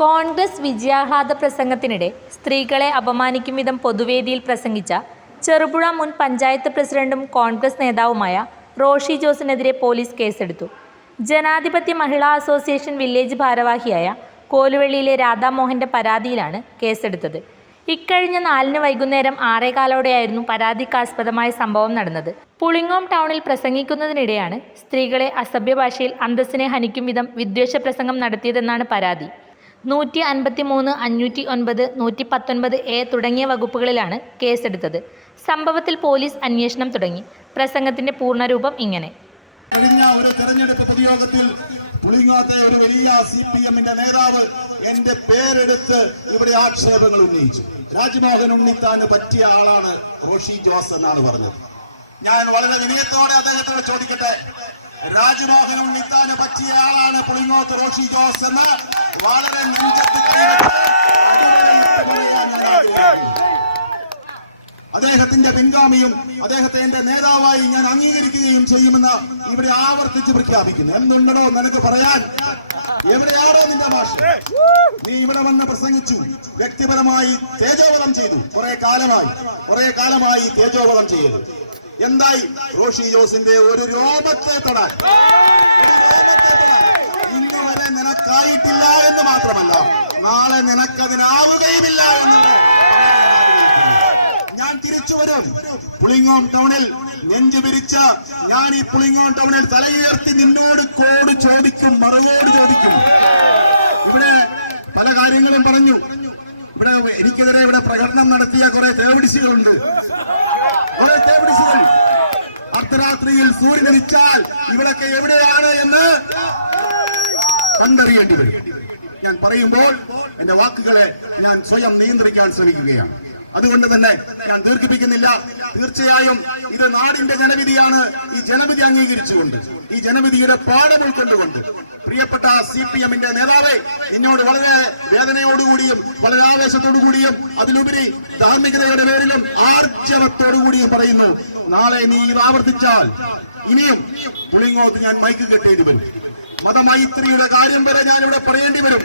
കോൺഗ്രസ് വിജയാഹ്ലാദ പ്രസംഗത്തിനിടെ സ്ത്രീകളെ അപമാനിക്കും വിധം പൊതുവേദിയിൽ പ്രസംഗിച്ച ചെറുപുഴ മുൻ പഞ്ചായത്ത് പ്രസിഡന്റും കോൺഗ്രസ് നേതാവുമായ റോഷി ജോസിനെതിരെ പോലീസ് കേസെടുത്തു. ജനാധിപത്യ മഹിളാ അസോസിയേഷൻ വില്ലേജ് ഭാരവാഹിയായ കോലുവള്ളിയിലെ രാധാമോഹന്റെ പരാതിയിലാണ് കേസെടുത്തത്. ഇക്കഴിഞ്ഞ നാലിന് വൈകുന്നേരം ആറേകാലോടെയായിരുന്നു പരാതിക്കാസ്പദമായ സംഭവം നടന്നത്. പുളിങ്ങോം ടൗണിൽ പ്രസംഗിക്കുന്നതിനിടെയാണ് സ്ത്രീകളെ അസഭ്യഭാഷയിൽ അന്തസ്സിനെ ഹനിക്കും വിധം വിദ്വേഷ പ്രസംഗം നടത്തിയതെന്നാണ് പരാതി. നൂറ്റി അൻപത്തി മൂന്ന് അഞ്ഞൂറ്റി ഒൻപത് നൂറ്റി പത്തൊൻപത് എ തുടങ്ങിയ വകുപ്പുകളിലാണ് കേസെടുത്തത്. സംഭവത്തിൽ പോലീസ് അന്വേഷണം തുടങ്ങി. പ്രസംഗത്തിന്റെ പൂർണരൂപം ഇങ്ങനെ. കഴിഞ്ഞ ഒരു തെരഞ്ഞെടുപ്പ് പൊതുയോഗത്തിൽ പുളിങ്ങാത്ത ഒരു വലിയ സി പി എമ്മിന്റെ നേതാവ് എന്റെ പേരെടുത്ത് ഇവിടെ ആക്ഷേപങ്ങൾ ഉന്നയിച്ചു. രാജ്മോഹൻ ഉണ്ണിത്താന് പറ്റിയ ആളാണ് റോഷി ജോസ് എന്നാണ് പറഞ്ഞത്. ഞാൻ വളരെ വിനയത്തോടെ അദ്ദേഹത്തോട് ചോദിക്കട്ടെ? രാജ്മോഹൻ ഉണ്ണിത്താന് പറ്റിയ ആളാണ് പുളിങ്ങോത്ത് റോഷി ജോസ് എന്ന് വളരെ അദ്ദേഹത്തിന്റെ പിൻഗാമിയും അദ്ദേഹത്തെ എന്റെ നേതാവായി ഞാൻ അംഗീകരിക്കുകയും ചെയ്യുമെന്ന് ഇവിടെ ആവർത്തിച്ച് പ്രഖ്യാപിക്കുന്നു. എന്തുണ്ടോ നിനക്ക് പറയാൻ? എവിടെയാണോ നിന്റെ ഭാഷ? നീ ഇവിടെ വന്ന് പ്രസംഗിച്ചു. വ്യക്തിപരമായി തേജോവധം ചെയ്തു. കുറെ കാലമായി. കുറെ കാലമായി തേജോവധം ചെയ്തു എന്തായി? റോഷി ജോസിന്റെ ഒരു രോമത്തെ തൊടാൻ. ഇന്ന് വരെ നിനക്കായിട്ടില്ല എന്ന് മാത്രമല്ല നാളെ നിനക്കതിനാവുകയുമില്ല എന്ന് ഞാൻ തിരിച്ചു വരും. പുളിങ്ങോം ടൗണിൽ നെഞ്ചു പിരിച്ച ഞാൻ ഈ പുളിങ്ങോം ടൗണിൽ തലയുയർത്തി നിന്നോട് കോട് ചോദിക്കും മറുകോട് ചോദിക്കും. ഇവിടെ പല കാര്യങ്ങളും പറഞ്ഞു. ഇവിടെ എനിക്കെതിരെ ഇവിടെ പ്രകടനം നടത്തിയ കുറെ തേവിടിശികളുണ്ട് കുറെ തേവിടിശികൾ അർദ്ധരാത്രിയിൽ സൂര്യൻ ഉദിച്ചാൽ ഇവിടൊക്കെ എവിടെയാണ് എന്ന് കണ്ടറിയേണ്ടി വരും. ഞാൻ പറയുമ്പോൾ എന്റെ വാക്കുകളെ ഞാൻ സ്വയം നിയന്ത്രിക്കാൻ ശ്രമിക്കുകയാണ്. അതുകൊണ്ട് തന്നെ ഞാൻ ദീർഘിപ്പിക്കുന്നില്ല. തീർച്ചയായും ഇത് നാടിന്റെ ജനവിധിയാണ്. ഈ ജനവിധി അംഗീകരിച്ചുകൊണ്ട് ഈ ജനവിധിയുടെ പാഠം ഉൾക്കൊണ്ടുകൊണ്ട് പ്രിയപ്പെട്ട സി പി എമ്മിന്റെ നേതാവെ എന്നോട് വളരെ വേദനയോടുകൂടിയും വളരെ ആവേശത്തോടുകൂടിയും അതിലുപരി ധാർമ്മികതയുടെ പേരിലും ആർജവത്തോടുകൂടിയും പറയുന്നു നാളെ നീ ഇത് ആവർത്തിച്ചാൽ ഇനിയും പുളിങ്ങോത്ത് ഞാൻ മൈക്ക് കെട്ടേണ്ടി വരും. മതമൈത്രിയുടെ കാര്യം വരെ ഞാൻ ഇവിടെ പറയേണ്ടി വരും.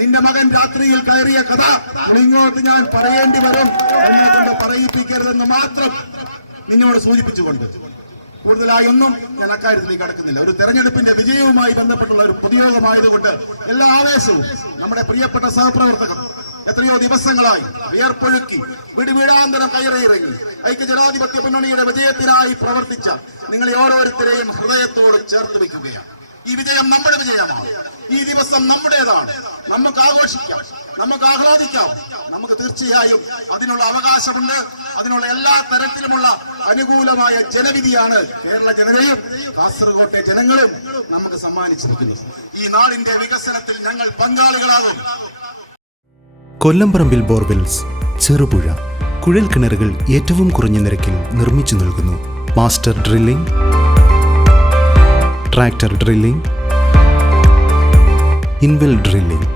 നിന്റെ മകൻ രാത്രിയിൽ കയറിയ കഥ ഇങ്ങോട്ട് ഞാൻ പറയേണ്ടി വരും. എന്നെ കൊണ്ട് പറയിപ്പിക്കരുതെന്ന് മാത്രം നിന്നോട് സൂചിപ്പിച്ചുകൊണ്ട്. കൂടുതലായി ഒന്നും ഞാൻ അക്കാര്യത്തിലേക്ക് കടക്കുന്നില്ല. ഒരു തെരഞ്ഞെടുപ്പിന്റെ വിജയവുമായി ബന്ധപ്പെട്ടുള്ള ഒരു പൊതുയോഗമായതുകൊണ്ട് എല്ലാ ആവേശവും നമ്മുടെ പ്രിയപ്പെട്ട സഹപ്രവർത്തകർ എത്രയോ ദിവസങ്ങളായി വിയർപ്പൊഴുക്കി വിടുവീടാന്തരം കയറിയിറങ്ങി. ഐക്യ ജനാധിപത്യ മുന്നണിയുടെ വിജയത്തിനായി പ്രവർത്തിച്ച നിങ്ങളെ ഓരോരുത്തരെയും ഹൃദയത്തോട് ചേർത്ത് വെക്കുകയാണ് ഈ വിജയം നമ്മുടെ വിജയമാണ്. ഈ ദിവസം നമ്മുടേതാണ്. നമുക്ക് ആഘോഷിക്കാം. നമുക്ക് ആഹ്ലാദിക്കാം. നമുക്ക് തീർച്ചയായും അതിനുള്ള അവകാശമുണ്ട്. അതിനുള്ള എല്ലാ തരത്തിലുമുള്ള അനുകൂലമായ ജനവിധിയാണ് കേരള ജനതയും കാസർകോട്ടെ ജനങ്ങളും നമുക്ക് സമ്മാനിച്ചിരിക്കുന്നത്. ഈ നാടിന്റെ വികസനത്തിൽ ഞങ്ങൾ പങ്കാളികളാകും. കൊല്ലംപറമ്പിൽ ബോർവെൽസ് ചെറുപുഴ കുഴൽ കിണറുകൾ ഏറ്റവും കുറഞ്ഞ നിരക്കിൽ നിർമ്മിച്ചു നൽകുന്നു. Master drilling tractor drilling ഇൻവെൽ drilling